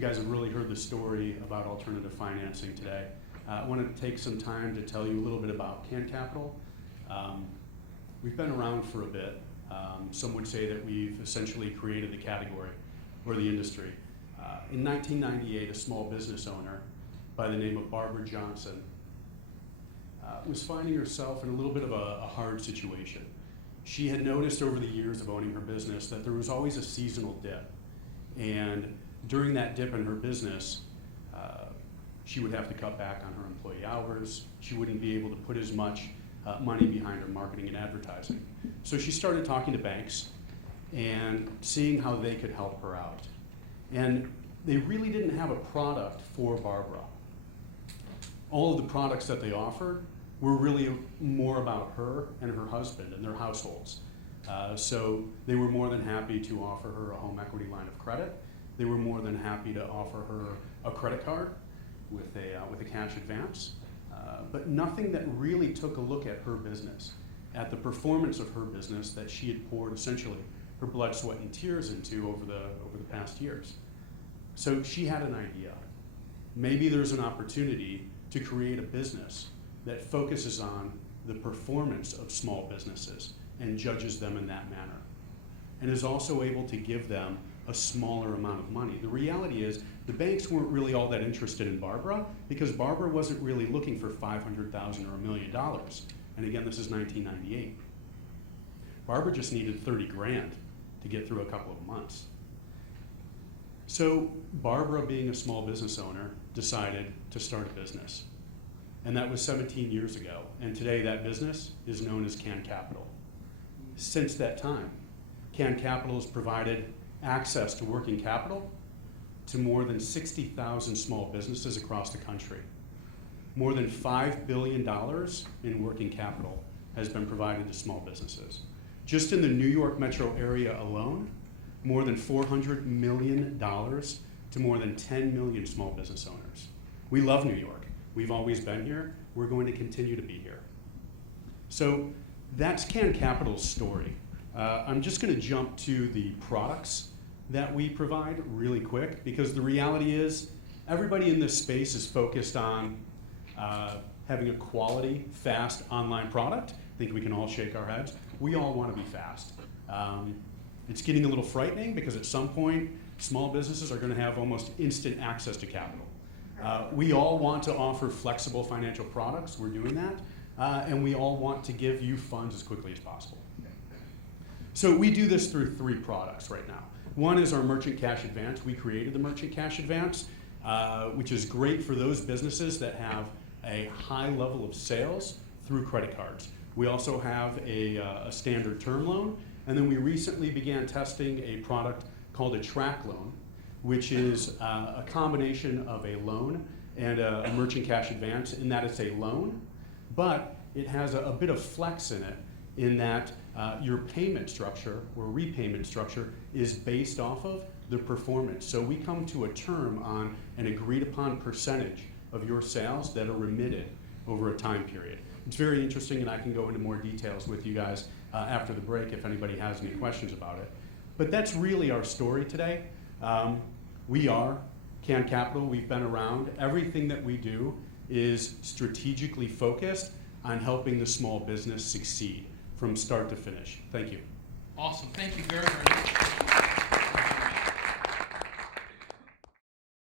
you guys have really heard the story about alternative financing today. I want to take some time to tell you a little bit about CAN Capital. We've been around for a bit. Some would say that we've essentially created the category or the industry. In 1998, a small business owner by the name of Barbara Johnson was finding herself in a little bit of a hard situation. She had noticed over the years of owning her business that there was always a seasonal dip. And during that dip in her business, she would have to cut back on her employee hours. She wouldn't be able to put as much money behind her marketing and advertising. So she started talking to banks and seeing how they could help her out. And they really didn't have a product for Barbara. All of the products that they offered were really more about her and her husband and their households. So they were more than happy to offer her a home equity line of credit. They were more than happy to offer her a credit card with a cash advance. But nothing that really took a look at her business, at the performance of her business that she had poured essentially her blood, sweat, and tears into over the past years. So she had an idea. Maybe there's an opportunity to create a business that focuses on the performance of small businesses and judges them in that manner, and is also able to give them a smaller amount of money. The reality is the banks weren't really all that interested in Barbara because Barbara wasn't really looking for $500,000 or $1 million. And again, this is 1998. Barbara just needed 30 grand to get through a couple of months. So Barbara, being a small business owner, decided to start a business. And that was 17 years ago. And today that business is known as CAN Capital. Since that time, CAN Capital has provided access to working capital to more than 60,000 small businesses across the country. More than $5 billion in working capital has been provided to small businesses. Just in the New York metro area alone, more than $400 million to more than 10 million small business owners. We love New York. We've always been here. We're going to continue to be here. So that's CAN Capital's story. I'm just going to jump to the products that we provide really quick, because the reality is everybody in this space is focused on having a quality, fast online product. I think we can all shake our heads. We all want to be fast. It's getting a little frightening because at some point, small businesses are going to have almost instant access to capital. We all want to offer flexible financial products. We're doing that. And we all want to give you funds as quickly as possible. So we do this through 3 products right now. One is our Merchant Cash Advance. We created the Merchant Cash Advance, which is great for those businesses that have a high level of sales through credit cards. We also have a standard term loan, and then we recently began testing a product called a track loan, which is a combination of a loan and a Merchant Cash Advance, in that it's a loan, but it has a bit of flex in it, in that your payment structure or repayment structure is based off of the performance. So we come to a term on an agreed upon percentage of your sales that are remitted over a time period. It's very interesting, and I can go into more details with you guys after the break if anybody has any questions about it. But that's really our story today. We are CAN Capital. We've been around. Everything that we do is strategically focused on helping the small business succeed from start to finish. Thank you. Awesome. Thank you very, very much.